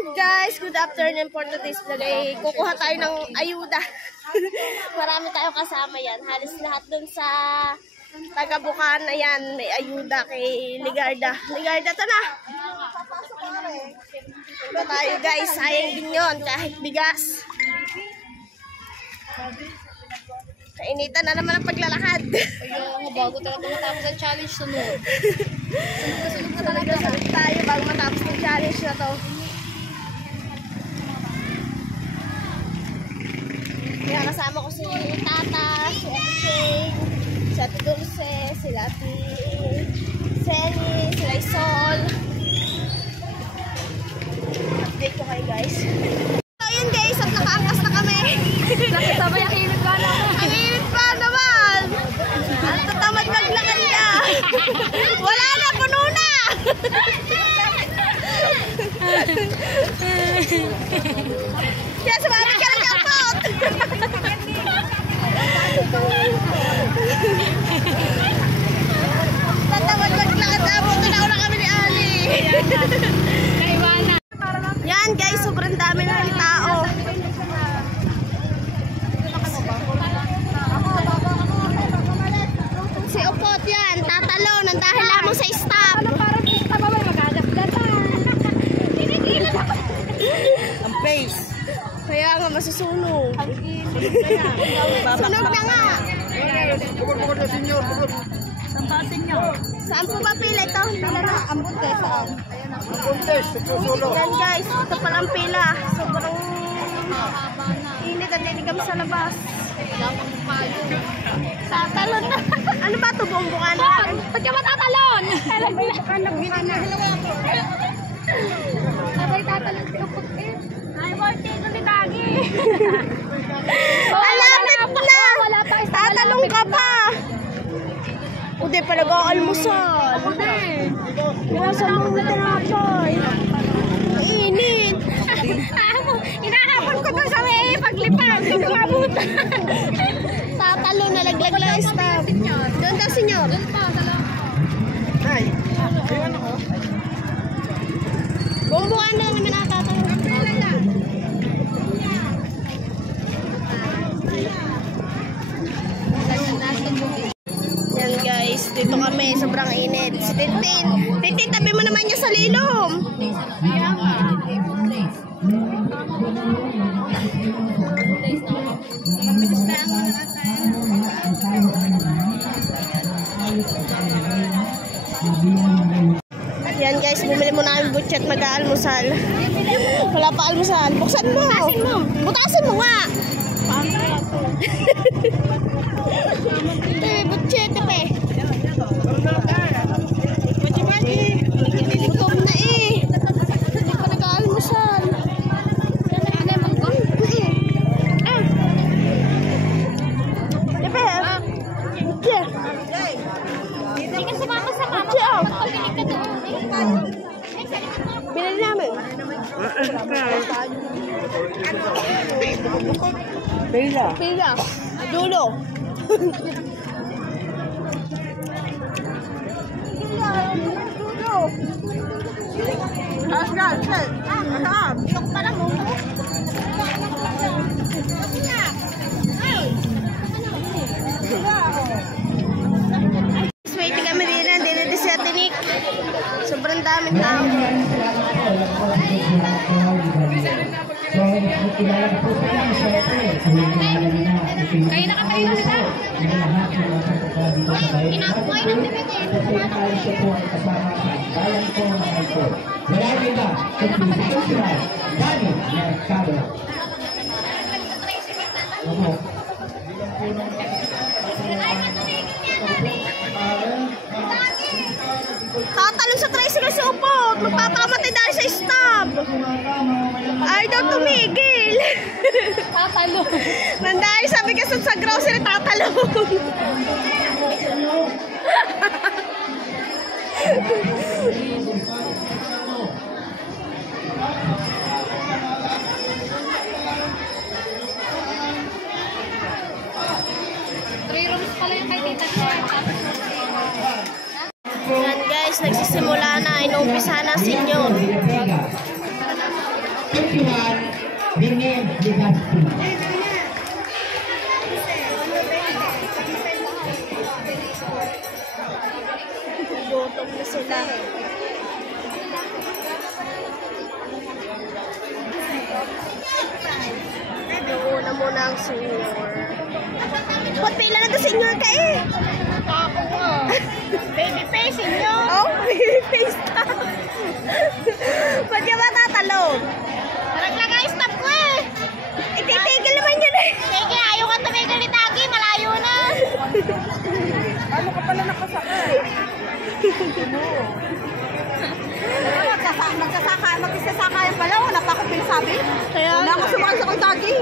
Guys, good afternoon for today's vlog. Kukuha tayo ng ayuda. Marami tayong kasama yan. Halos lahat dun sa taga-Bukan. Ayan, may ayuda kay Ligarda. Ligarda, ito na. Ito tayo guys. Sayang din yun kahit bigas. Kainitan na naman ang paglalakad. Ayun, bago talaga matapos ang challenge sunod. Sunod na talaga. Sunod tayo bago matapos ang challenge na to. Kaya kasama ko si Tata, si Ate Shane, si Ate Dulce, si Ate Senny, si Lysol. Update ko kayo guys. Ayun guys, at nakaangkas na kami. Nakasabay ang init pa naman. Ang init pa naman. Ang tatamad maglakad niya. Wala na, puno na. Kaya sumami ka lang ang pot. Tatamad maglakad na. Punta na una kami ni Ali. Yan guys, sobrang dami na ng tao. Si Upot yan, tatalon ang dahil lamang sa stop. Ang pace. Kaya nga masusunog. Sunog na nga. Bukod na senyor. Sampasin niyo. Saan po ba pila ito? Ambot kayo saan? Yan guys, ito palang pila. Sobrang init at hindi kami sa labas. Tatalon na. Ano ba ito? Buong Bukanan? Ba't ka matatalon? Sabay tatalon si Upot eh. Ay, birthday ko ni Dagi. Alapit na! Tatalong ka pa! O di pa nag-aalmusal. Ako din. Nasa mga tinapay. Init. Inahabol ko to sa may paglipad. Hindi ko mabuta. Tatalo na laglag lang stop. Doon daw senyor. Doon pa, dalawa. Ay, ayun ako. Bumbukan na naman natatalo. Yan guys, dito kami. Sobrang init. Si Tintin. Tintin, tabi mo naman niya sa lilom. Yan guys, bumili mo na kami butchet mag-aalmusal. Wala pa almusal. Buksan mo. Butasin mo nga. Butchet pe. Gutom na eh. Hindi pa nag-aalmusal. Hindi ka sumama sa mama. Pagpinig ka doon. Binili namin. Pila. Dulo. Ilok pa lang mo. Waiting kami din na dinideserte Nick. Sobrang daming tao. Kayo na kami rin nila. Inakuhay ng tibet eh. Tatalon sa tricycle si Upot. Magpapakamatay dahil sa stop. Ay daw tumigil. Tatalo. Nandahil sabi kasi sa grocery tatalon. Three rooms pala yung kay Tita Claire. Yan guys, nagsisimula na. Inuumpisa na senyor. Gutom na sila. Una muna ang senior. Ba't pila na to senior ka eh? Ako nga. Baby face, inyo. Oh, baby face ka. Ba't ka ba tatalon? Naraglag ang stop ko eh. Ititigil naman yun eh. Sige, ayaw ka tumigil ni Tagi. Malayo na. Ano ka pala nakasakay? Magsasakayan pala. Wala pa akong pinasabi. Kaya Wala akong sumakay kong tagi.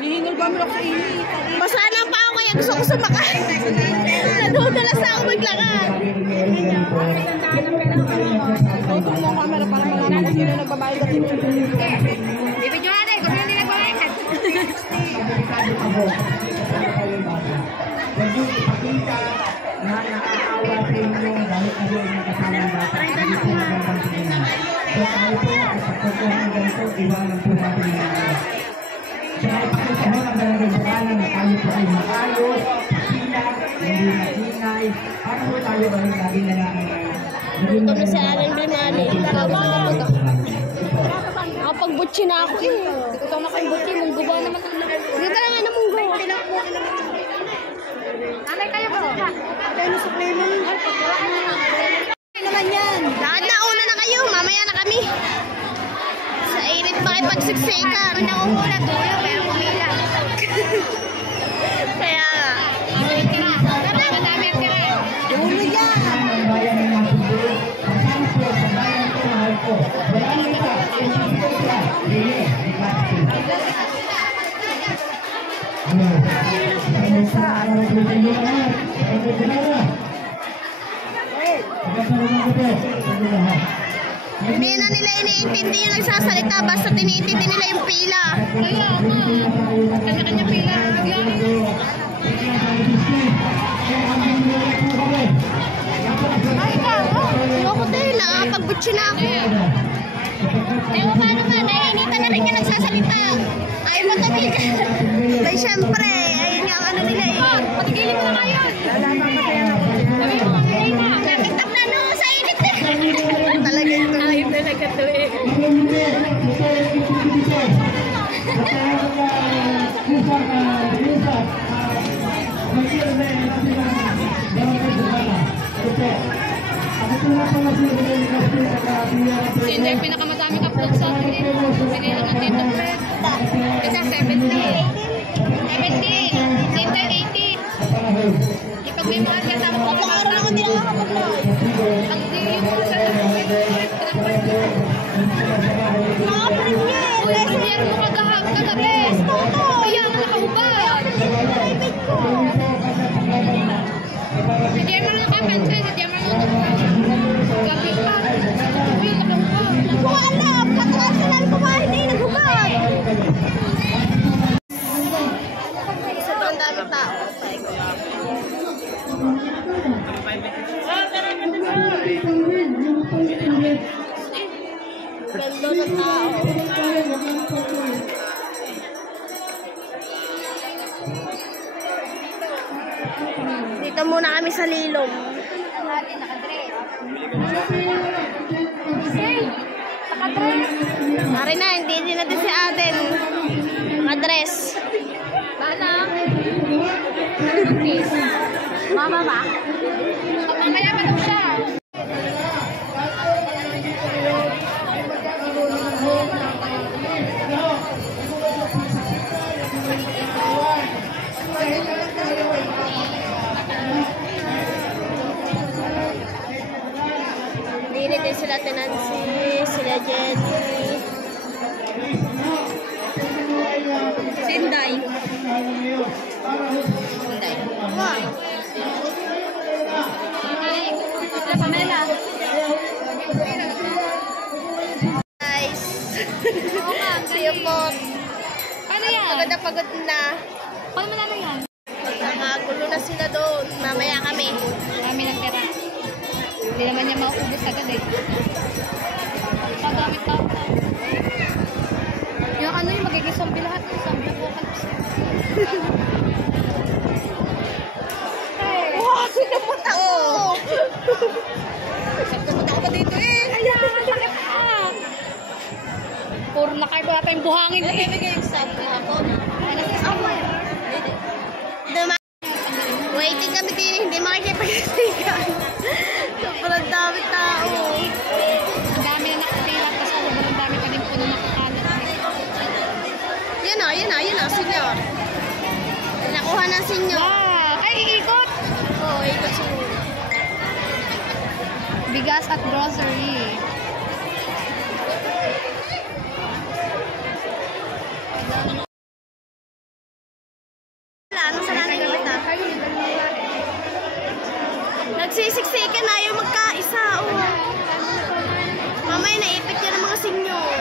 Hinihingal ba mo lang sa init? Masana pa ako kaya gusto ko sumakay. Nadudulas na ako maglakad. Tutok mo ang camera para malaman kung sino nagbabayad at sino. Ibigyo natin, kung hindi nagbabayad. Gutom na si Alan Blimani. Nakapagbutsi na ako eh. Ikaw na kayong buti, mungguba naman ang lahat. Hindi ka lang na munggo. Nanay kayo ba? Naman yan. Lahat na una na kayo. Mamaya na kami. Sa init makipagsiksikan. Nangungulat dulo, pero pumila. Kaya nga. Ang tira. Madami ang tira. Ulo yan! Hindi na nila iniintindi yung nagsasalita. Basta tiniintindi nila yung pila. Kaya nga. Kanya-kanya pila. Ay, ayoko din. Nakapagbutsi na ako. Ewan pa naman. Naiinitan na rin yung nagsasalita. Ayaw mo tumigil. Bay, syempre. Ayun nga ang ano nila eh. Patigilin mo na kayo. Sabi mo, mamilay na. Nakitap na no sa init eh. Talaga ito. Ayun talaga to eh. Sinda yung pinakamadaming upload sa akin eh. Pinilang ng Tito Fred. Ito 70. 70. Sinda 80. Ipag may mga kasama ko. Tatlong araw lang ako hindi nakakapag-vlog. Ang di yung sa Nakakapalit niya eh. Uy, premiere mo kagabi. Kaya nga nakaubad. Private ko. Si Jerman na nakapansin. Si Jerman na gabi pa. Uy, nakaubad. Hindi ko alam. Katrasalan ko ba? Hindi naghubad. Sobrang dami tao. Ganda ng tao. Dito muna kami sa Lilom. Mari na, hindi natin si Aden. Nakadress. Bala. Mama ba? Mamaya pa daw siya. Hindi din sila Tenancy, sila Jenny. Sinday. Wow. Pamela. Guys. Oo nga, See you po. Paano yan? Pagod na pagod na. Paano manalo yan? Nakagulo na sila doon. Mamaya kami. Kami ng tira. Hindi naman niya maubos agad eh. Pag Nakay ko natin yung buhangin. Waiting kami din, hindi makikipag-istigan. Sobrang dami tao. Ang dami na nakapila. Tapos sobrang dami pa din po na nakakalat. Yun o, senyor. Nakuha ng senyor. Wow! Ay, iikot! Oo, ikot siguro. Bigas at grocery. Wala, anong salamin kita? Nagsisiksikan na yung magkaisa. Oh. Mamaya naipit yun ng mga senyor.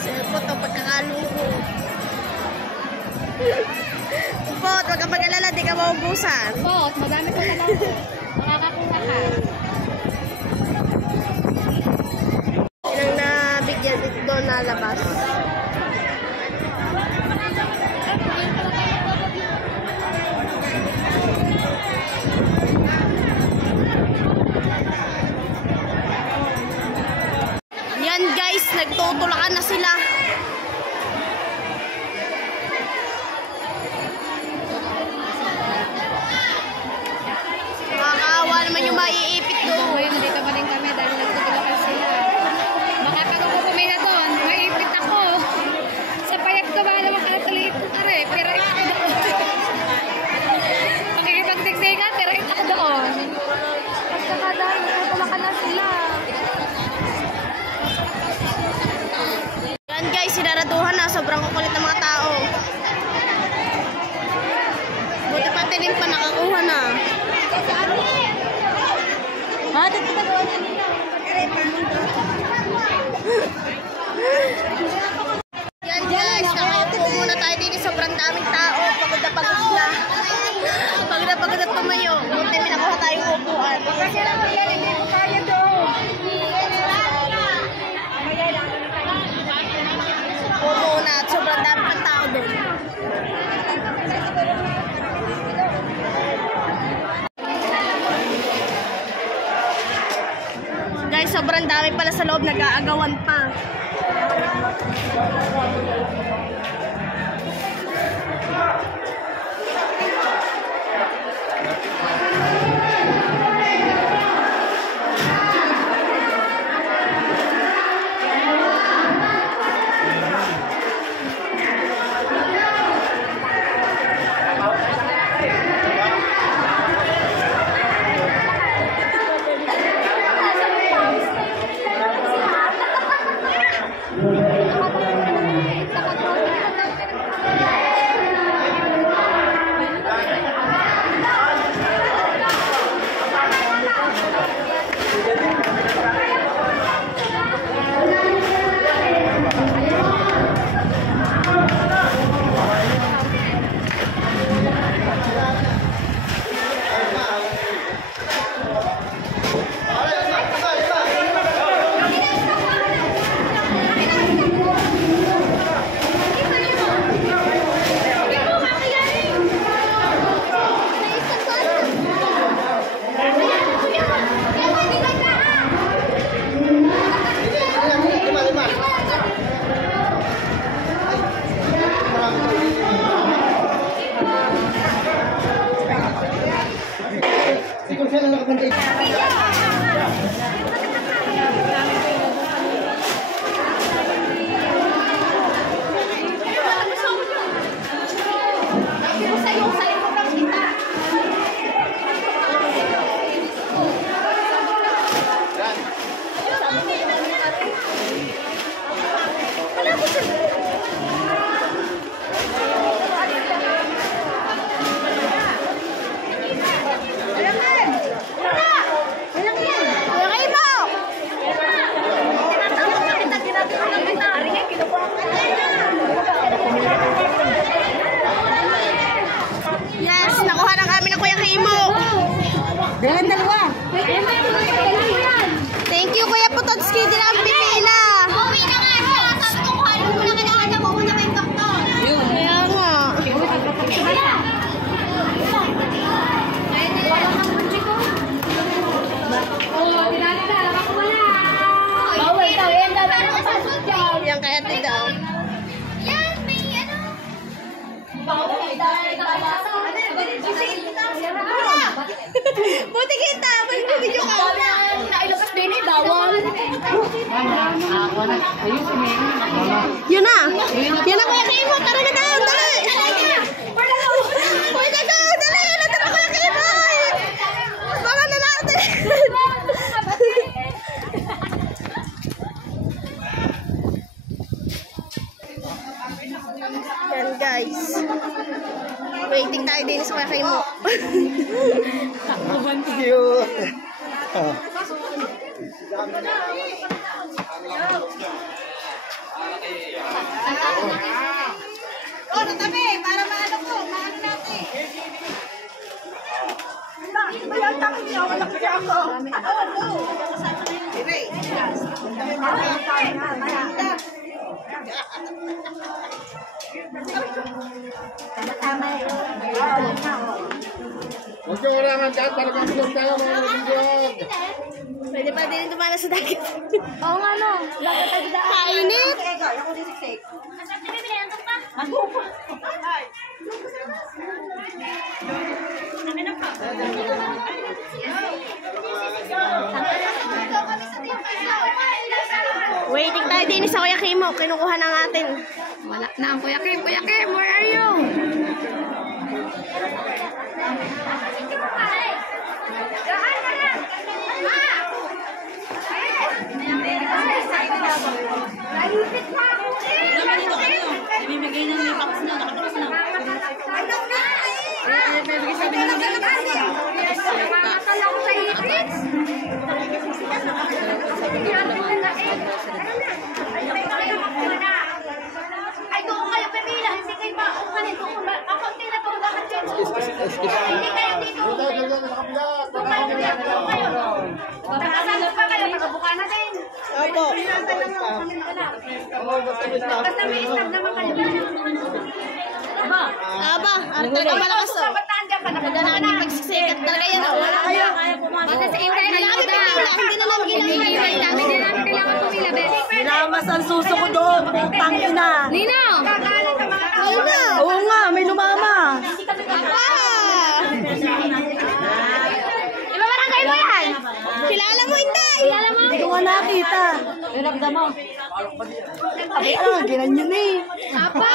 Sirpo to pagkakalungko. Pot, wag ka mag-alala, di ka maubusan. Pot, madami po na lang po. Makakakuha ka. Ilang nabigyan dito doon na labas. Yan guys, nagtutulakan na sila. Nakakaawa naman yung maiipit doon. Ngayon, dito pa rin kami dahil nagtutulakan sila. Baka pag ako pumila doon, maiipit ako. Sa payag ko ba naman kataliit ko kare, pero ako doon. Pakikipagtiksikan, pero ako doon. Pagkaka dahil nagtutulakan na sila. Yan guys, sinaraduhan na. Sobrang kukulit ng mga tao. Buti pa tinig pa nakakuha na. Yan guys, nakayupo muna tayo din. Sobrang daming tao. Pagod na pagod na. Pagod na pagod at tumayo. Buti may nakuha tayong upuan. Muna at sobrang dami pang tao doon. Guys, sobrang dami pala sa loob, nag-aagawan pa. Yes, nakuha na kami ng Kuya Rimo. Ganyan dalawa. Thank you, Kuya Pototski. Di lang pipila. Uwi na nga siya. Sabi ko, kuhanin mo na kanya-kanya. Pupunta pa yung doktor. Kaya nga. Ayun na. Buti kita, mag-video ka. Nailakas din eh, bawal. Yun na. Yun na, Kuya Kimo. Tara na daw. Dali. Uy, na daw. Dali. Tara, Kuya Kimo. Baka na natin. Yan, guys. Waiting tayo din sa Kuya Kimo. Natabi, para maano ko, maano natin. Huwag yung orangan dyan, talagang tulog tayo mga nagigiyag. Pwede pa din tumala sa dagat. Oo nga no, dagat tayo daan. Kainit. Waiting tayo din sa Kuya Kimo. Kinukuha na natin. Wala na ang Kuya Kim. Kuya Kim, where are you? Ay, doon kayo pamila. Hindi kayo ba? Ako ang tinatawag dyan. Hindi kayo dito. Doon kayo pamila. Doon kayo. Nakasalo pa kayo. Nakabuka na din. Opo. Basta may isang naman kayo. Aba, talaga malakas to. Ba't nandiyan ka? Talaga namin magsisikat talaga yan. Wala kayo. Basta sa intay Hindi na namin pipila. Hindi na namin Hindi kailangan. namin kailangan pumila, be. Nilamas ang suso ko doon. Putang ina. Nino! Oo na. Oo nga, may lumama. Ah! Iba barangay mo yan? Kilala mo, Inday. Kilala mo? Hindi ko nga nakita. Nilagda mo. Ay, ganyan eh. Apa!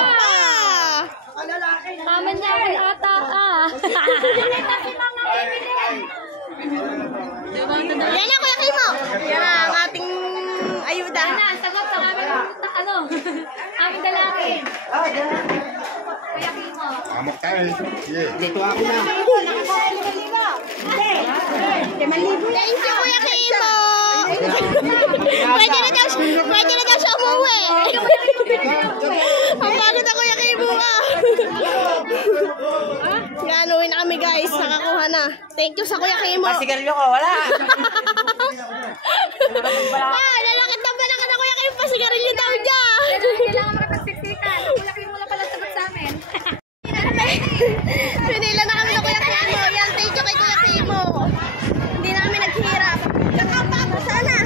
Mama niya, ata ah. Yan na, Kuya Kimo. Yan na ang ating ayuda. Yan na, sagot sa aming dalangin. Kuya Kimo. Amok tayo. Sige. Thank you, Kuya Kimo. Pwede na daw siya umuwi. Ang pagod na, Kuya Kimo ka. Yan, uwi na kami, guys. Nakakuha na. Thank you sa Kuya Kimo. Pasigarilyo ko, wala. Lalakad na pala ka na, Kuya Kimo. Pasigarilyo daw dyan. Kailangan makapagsiksikan. Kuya Kimo wala pala sagot sa amin. Pinila na kami ng Kuya Kimo. Yan, thank you kay Kuya Kimo. Hindi na kami naghirap. Nakapako sana.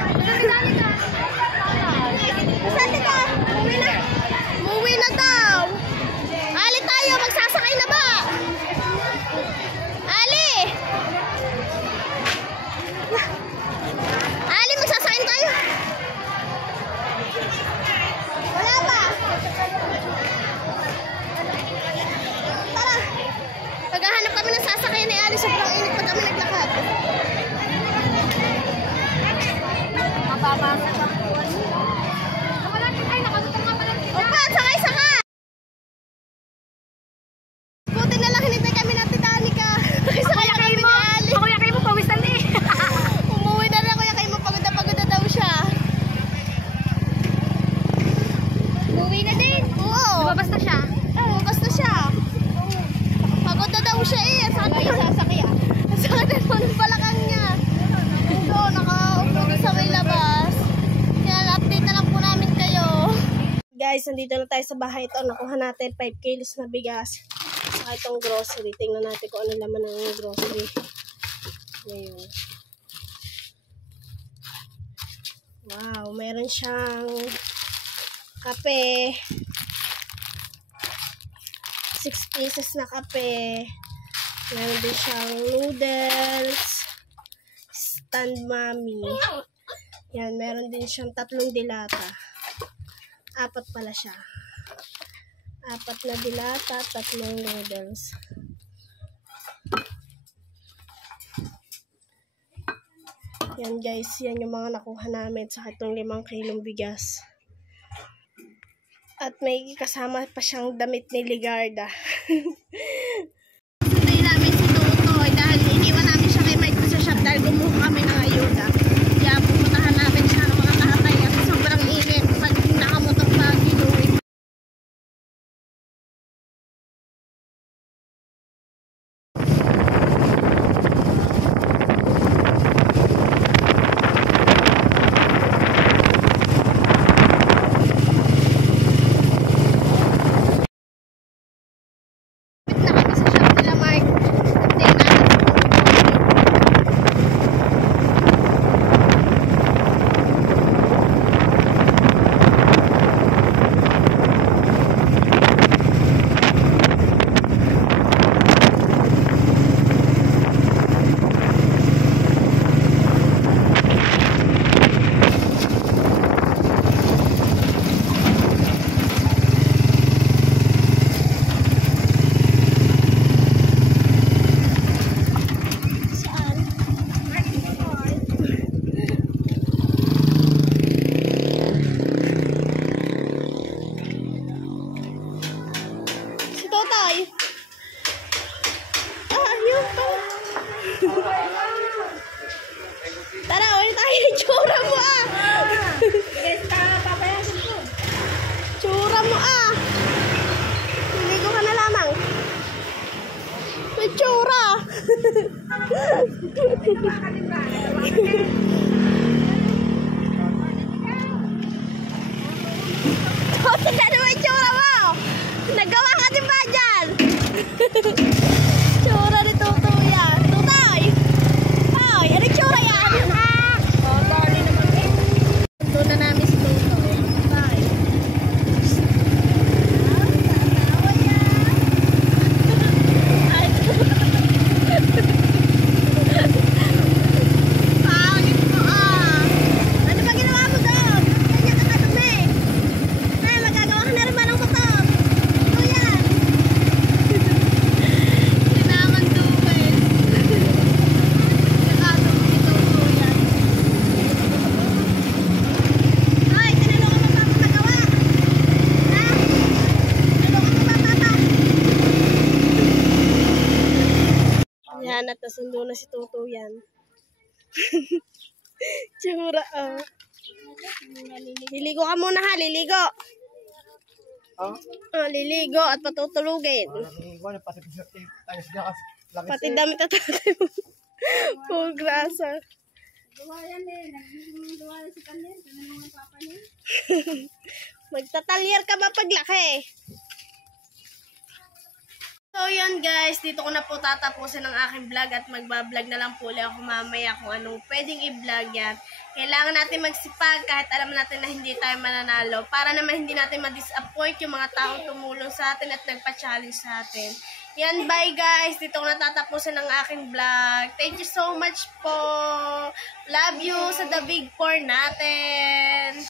Saan ka? Umuwi na. Umuwi na daw. Ali tayo, magsasakay na ba? Ali! Ali, magsasakay na tayo. Wala ba? Tara. Paghahanap kami ng sasakay ni Ali, sobrang init pag kami naglakad. Mababasa ang buwan. Wala ay nakatutong nga pala sila. Opa, sakay! Buti na lang hinintay kami ng Titanic ah. Sakay na kami ni Ali. Kuya Kimo, pawisan eh. Umuwi na lang Kuya Kimo, pagod na daw siya. Umuwi na din. Oo. Lumabas na siya. Oo, basta siya. Pagod na daw siya eh. Saan tayo sasakay ah? Saan na naman ang palakang niya? So, nakaupo na sa may labas. Yan, update na lang po namin kayo. Guys, nandito na tayo sa bahay. Ito, nakuha natin 5 kilos na bigas. Saka itong grocery. Tingnan natin kung ano laman ng grocery. Ngayon. Wow, meron siyang kape. 6 pieces na kape. Meron din siyang noodles. stand mommy. Yan, meron din siyang 3 dilata. 4 pala siya. 4 na dilata, 3 noodles. Yan guys, yan yung mga nakuha namin sa itong 5 kilong bigas. At may kasama pa siyang damit ni Ligarda. Sunday namin si Tutoy dahil iniwan namin siya kay Mike sa shop dahil kumuha kami ng ayuda. Kaya pupuntahan namin siya ng mga kahatay at sobrang init pag nakamotor pa ginuwi. Tara, ulit tayo. Tsura mo ah. Tsura mo ah. Ligo ka na lamang. May tsura. Tignan mo yung tsura mo. Nagawa ka din ba dyan? Tsura ni Tutoy yan. Tutoy! Ay, ano tsura yan? Oh, sorry naman eh. Doon na namin si Tutoy. Tutoy. Tatawa yan. Ay, pangit mo ah. Ano ba ginawa mo doon? Ganyan ka kadumi. Ay, magagawa ka na rin ba ng motor? Ano yan? Kinaman duwes. Nakadumi si Tutoy yan. Ay, tinulungan mo pa akong nagawa. Ha? Tinulungan mo pa papa. Yan, at nasundo na si Tutoy yan. Tsura ah. Liligo ka muna ha, liligo. Liligo at patutulugin. Pati damit at tatay mo. Full grasa. Magtatalyer ka ba paglaki? So yun guys, dito ko na po tatapusin ang aking vlog at magbablog na lang po ulit ako mamaya kung anong pwedeng i-vlog yan. Kailangan natin magsipag kahit alam natin na hindi tayo mananalo para naman hindi natin ma-disappoint yung mga taong tumulong sa atin at nagpa-challenge sa atin. Yan, bye guys. Dito ko na tatapusin ang aking vlog. Thank you so much po. Love you sa The Big 4 natin.